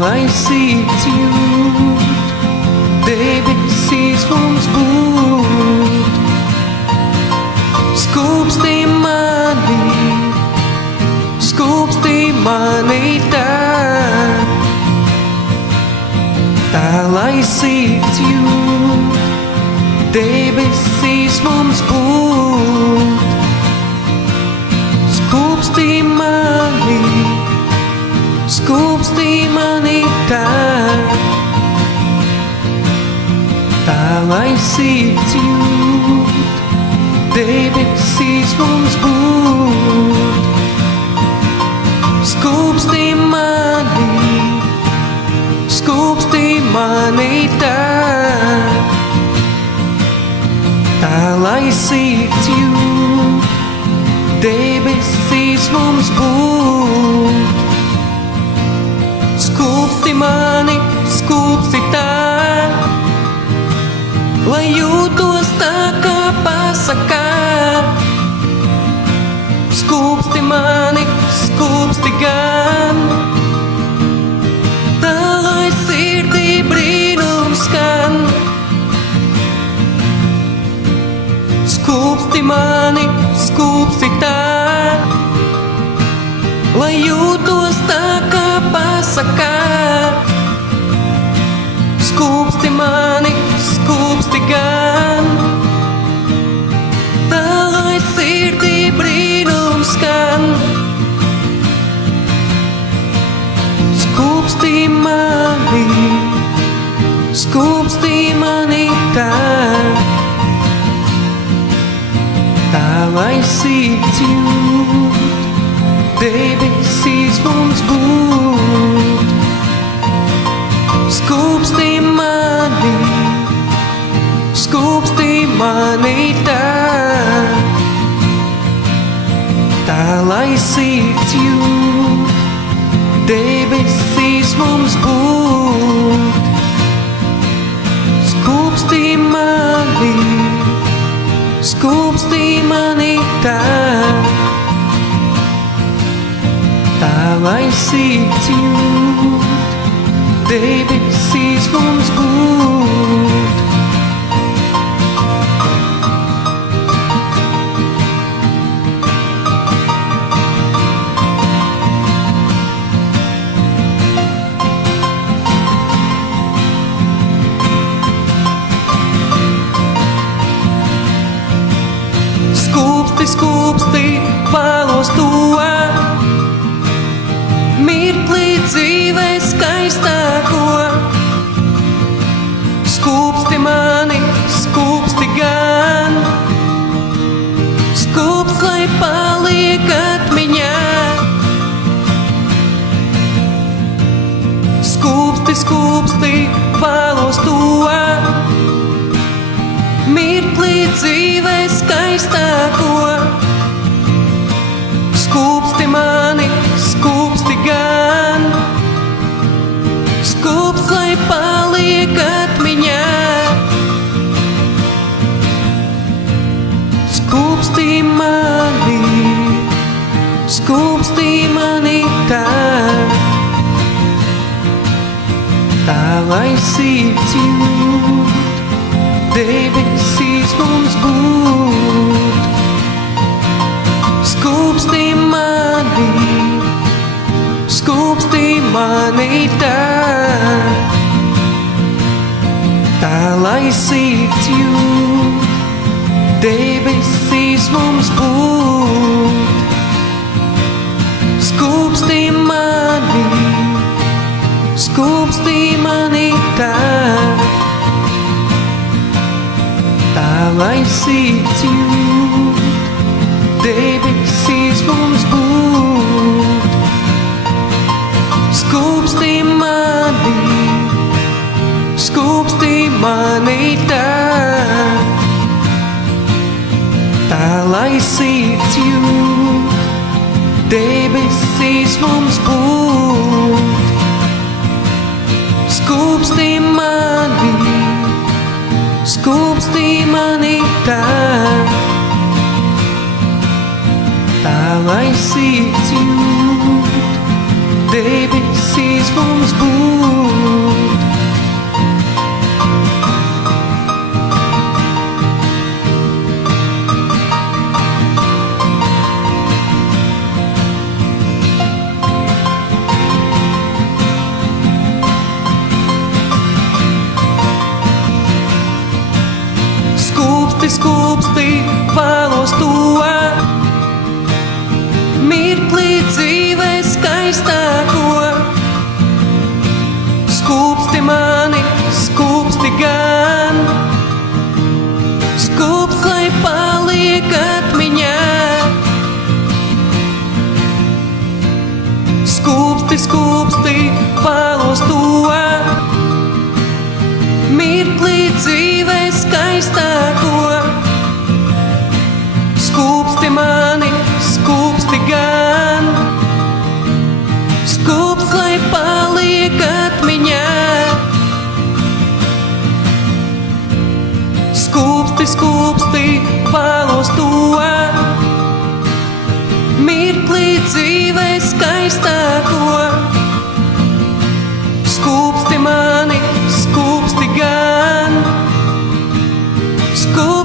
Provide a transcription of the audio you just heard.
lai sirds jūt, debesīs mums būt. Skūpstī mani tā lai sirds jūt, debesīs mums būt. Skūpstī mani tā lai sirds jūt, debesīs mums būt. Skūpstī mani tā lai sirds jūt, debesīs mums būt. Skūpsti mani tā, lai jūtos tā kā pasakā. Skūpsti mani, skūpsti gan, tā lai sirdī brīnums skan. Skūpsti mani, skūpsti tā, lai jūtos tā kā pasakā. Skūpsti mani, skūpsti gan, tā lai sirdī brīnums skan. Skūpsti mani tā lai sirds jūt, debesīs mums būt. Skūpsti mani tā lai sirds jūt, debesīs mums būt. Skūpsti mani tā lai sirds jūt, debesīs mums būt. Skūpsti vēlos to mirklī dzīvē skaistāko. Skūpsti mani, skūpsti gan, skūps, lai paliek atmiņā. Skūpsti vēlos to mirklī dzīvē skaistāko. Skūpsti mani, skūpsti gan, skūps, lai paliek atmiņā. Skūpsti mani tā lai sirds jūt, debesīs mums būt. Skūpsti mani tā lai sirds jūt, debesīs mums būt. Skūpsti mani tā lai sirds jūt, debesīs mums būt. Skūpsti mani tā lai sirds jūt, debesīs mums būt. Skūpsti mani tā lai sirds jūt, debesīs mums būt. skūpsti, vēlos to. Mirklī dzīvē skaistāko. Skūpsti mani, skūpsti gan. Skūpst, lai paliek atmiņā. Skūpsti, skūpsti, vēlos to. Mirklī dzīvē skaistāko. Skūpsti mani, skūpsti gan. Skūpst, lai paliek atmiņā. Skūpsti, skūpsti, vēlos to. Mirklī dzīvē skaistāko. Skūpsti mani, skūpsti gan. Skūpsti